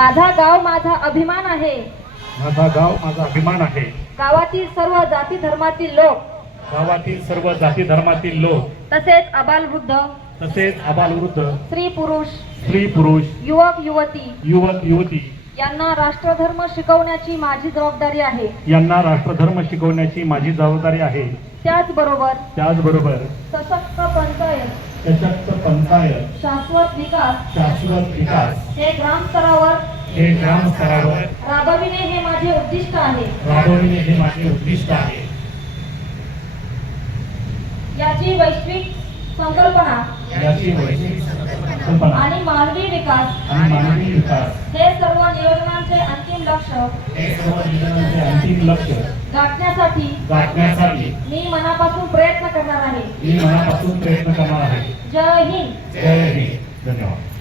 माझा गाव माझा अभिमान आहे. माझा गाव माझा अभिमान आहे. गावातील सर्व जाती धर्मातील लोक. गावातील सर्व जाती धर्मातील लोक. तसेच अबालवृद्ध तसेच अबालवृद्ध स्त्री पुरुष. स्त्री पुरुष. युवक युवती. युवक युवती. यांना राष्ट्रधर्म शिकवण्याची माझी जबाबदारी आहे. यांना राष्ट्रधर्म शिकवण्याची माझी जबाबदारी आहे. त्याचबरोबर त्याचबरोबर सशक्त पंचायत. सशक्त पंचायत. शाश्वत विकास. शाश्वत विकास. हे ग्रामस्तरावर हे ग्राम स्तरावर राबविणे हे माझे उद्दिष्ट आहे. राबविणे हे माझे उद्दिष्ट आहे. याची वैश्विक संकल्पना याची वैश्विक संकल्पना आणि मानवी विकास आणि मानवी विकास. हे सर्व नियोजनांचे अंतिम लक्ष हे सर्व नियोजनाचे अंतिम लक्ष गाठण्यासाठी गाठण्यासाठी मी मनापासून प्रयत्न करणार आहे. मी मनापासून प्रयत्न करणार आहे. जय हिंद. जय हिंद. धन्यवाद.